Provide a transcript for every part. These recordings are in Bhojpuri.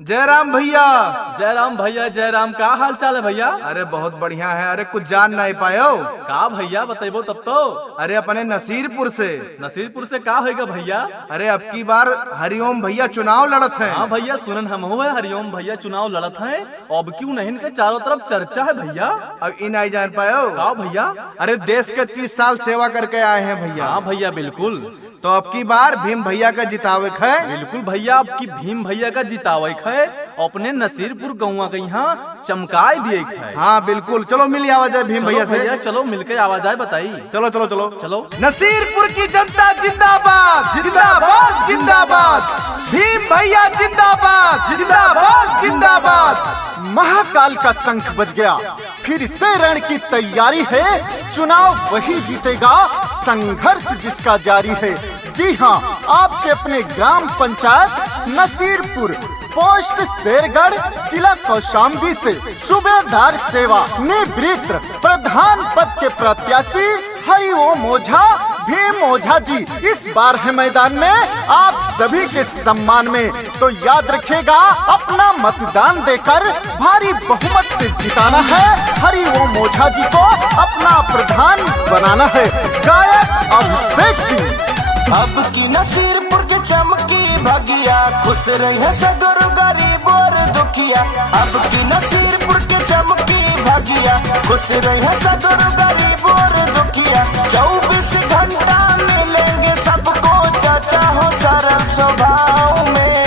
जय राम भैया। जय राम भैया, जय राम। का हाल चाल है भैया? अरे बहुत बढ़िया है। अरे कुछ जान नहीं पायो का भैया बतेबो तब तो। अरे अपने नसीरपुर से। नसीरपुर से का होएगा भैया? अरे अब की बार हरिओम भैया चुनाव लड़त है। हाँ भैया, सुनन हम है हरिओम भैया चुनाव लड़त है। अब क्यों नहीं इनके चारों तरफ चर्चा है भैया। अब इन नहीं जान पायो का भैया? अरे देश के 30 साल सेवा करके आए हैं भैया। हाँ भैया बिल्कुल। तो अब की बार भीम भैया का जितावे है। बिल्कुल भैया, अब की भीम भैया का जितावे है। अपने नसीरपुर गौवा के यहाँ चमकाए दिए है। हाँ बिल्कुल, चलो मिल आवाज है भीम भैया से। भैया चलो मिलके आवाज आए बताई। चलो चलो चलो चलो। नसीरपुर की जनता जिंदाबाद जिंदाबाद जिंदाबाद। भीम भैया जिंदाबाद जिंदाबाद जिंदाबाद। महाकाल का शंख बज गया, फिर से रण की तैयारी है। चुनाव वही जीतेगा, संघर्ष जिसका जारी है। जी हाँ, आपके अपने ग्राम पंचायत नसीरपुर, पोस्ट शेरगढ़, जिला कौशाम्बी से सूबेदार सेवा निवृत्त प्रधान पद के प्रत्याशी हरिओम ओझा भीम ओझा जी इस बार है मैदान में आप सभी के सम्मान में। तो याद रखिएगा, अपना मतदान देकर भारी बहुमत से जिताना है। हरिओम ओझा जी को अपना प्रधान बनाना है। गायक अभिषेक सिंह। अब की नसीरपुर के चमकी भगिया, खुश रही है सगर गरीब और दुखिया। अब की नसीरपुर के चमकी भगिया, खुश रही है सगर गरीब और दुखिया। 24 घंटा मिलेंगे सबको, चाचा हो सरल स्वभाव में।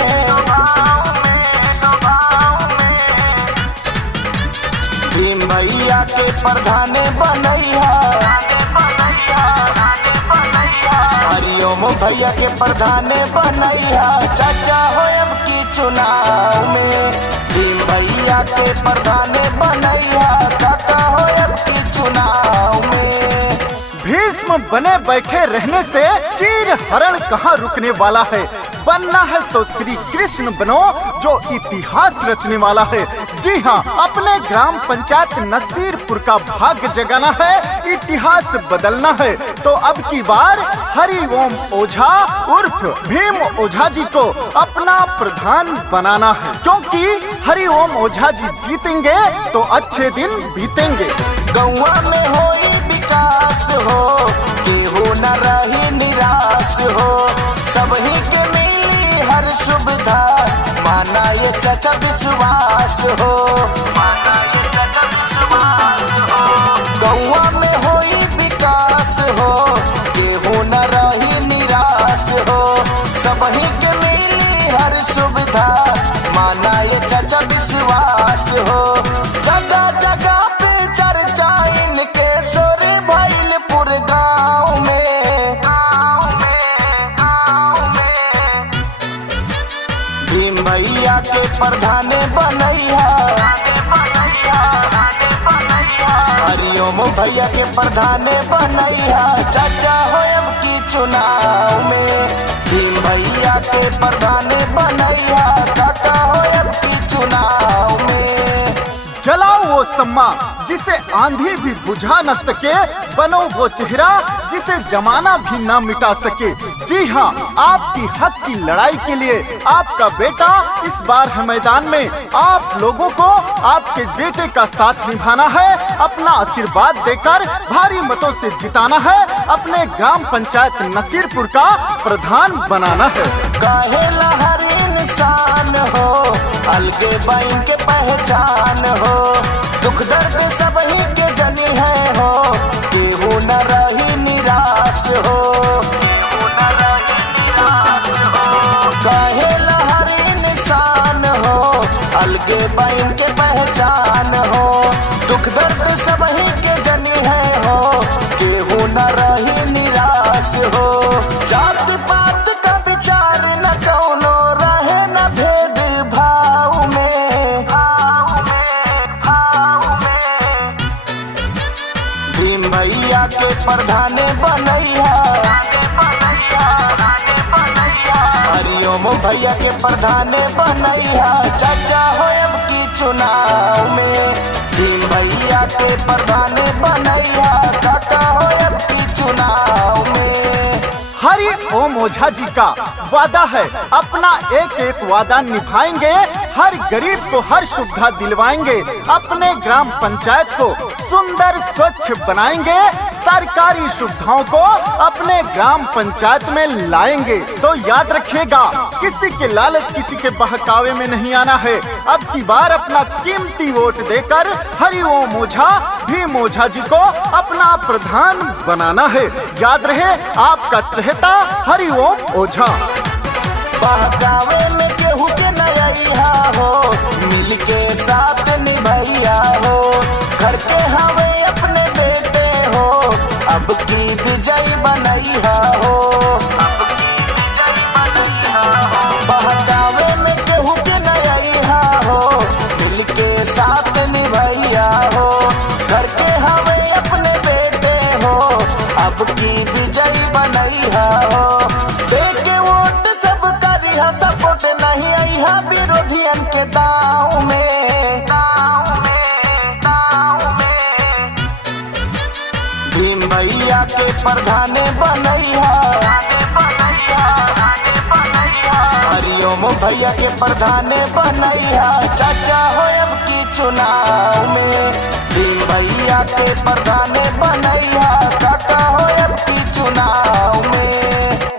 भीम भैया के प्रधान बनैया, हरिओम भैया के प्रधान बनैया। चाचा हो अब की चुनाव में, भीम भैया के प्रधान बनैया। चाचा हो अब की चुनाव में। भीष्म बने बैठे रहने से चीर हरण कहाँ रुकने वाला है। बनना है तो श्री कृष्ण बनो, जो इतिहास रचने वाला है। जी हाँ, अपने ग्राम पंचायत नसीरपुर का भाग्य जगाना है, इतिहास बदलना है। तो अब की बार हरिओम ओझा उर्फ भीम ओझा जी को अपना प्रधान बनाना है, क्योंकि हरिओम ओझा जी जीतेंगे तो अच्छे दिन बीतेंगे। गौवा में होई विकास हो, केहू न रही निराश हो। सबही के मिली हर सुविधा, माना ये चाचा विश्वास हो। माना ये चाचा विश्वास हो। गौवा में होई विकास हो, केहू न रही निराश हो। सबही के मिली हर सुविधा, माना ये चाचा विश्वास हो। जगह जगह पे चर्चा इनके सोरे भैलपुर गाँव में। भीम भैया के प्रधान बनैया, हरिओम भैया के प्रधान बनैया। चाचा हो अब की चुनाव में, भीम भैया के प्रधान बनैया। चाचा हो अब की चुनाव में। जलाओ वो सम्मा जिसे आंधी भी बुझा न सके, बनो वो चेहरा जिसे जमाना भी न मिटा सके। जी हाँ, आपकी हक की लड़ाई के लिए आपका बेटा इस बार है मैदान में। आप लोगों को आपके बेटे का साथ निभाना है, अपना आशीर्वाद देकर भारी मतों से जिताना है, अपने ग्राम पंचायत नसीरपुर का प्रधान बनाना है। काहेला हर इंसान हो, अलगे बाइन के पहचान हो। दुख दर्द सबही के जनी है हो, केहू न रही निराश हो। केहू न रही निराश हो। काहेला हर इंसान हो, अलगे बाइन के पहचान हो। दुख दर्द सबही के जनी है हो, केहू न रही निराश हो। जात पात का विचार न कौनो रहे, न भेद भाव में। भीम भैया के प्रधान बनैया, हरिओम भैया के प्रधान बनैया। चाचा हो अब की चुनाव में, भीम भैया के प्रधान बनैया। चाचा हो अब की चुनाव में। हरि ओम ओझा जी का वादा है, अपना एक एक वादा निभाएंगे, हर गरीब को हर सुविधा दिलवाएंगे, अपने ग्राम पंचायत को सुंदर स्वच्छ बनाएंगे, सरकारी सुविधाओं को अपने ग्राम पंचायत में लाएंगे। तो याद रखिएगा, किसी के लालच किसी के बहकावे में नहीं आना है। अब की बार अपना कीमती वोट देकर हरिओम ओझा भीम ओझा जी को अपना प्रधान बनाना है। याद रहे, आपका चहेता हरिओम ओझा। बहकावे में केहू के नया हो, मिल के साथ निभैया हो, घर के हवे अपने बेटे हो, अब की विजय बनैया हो, अब की विजय बनैया हो। बहकावे में केहू के नया हो, मिल के साथ निभैया हो, घर के हवे अपने बेटे हो, अब की विजय बनैया हो। देके वोट सब करिहा सपोर्ट, नहीं आइहा विरोधियन के दाव में, दाव में, दाव में। भीम भैया के प्रधान बनैया, हरिओम भैया के प्रधान बनैया, चाचा हो अब की चुनाव में। भीम भैया के प्रधान बनैया, काका हो अब की चुनाव में।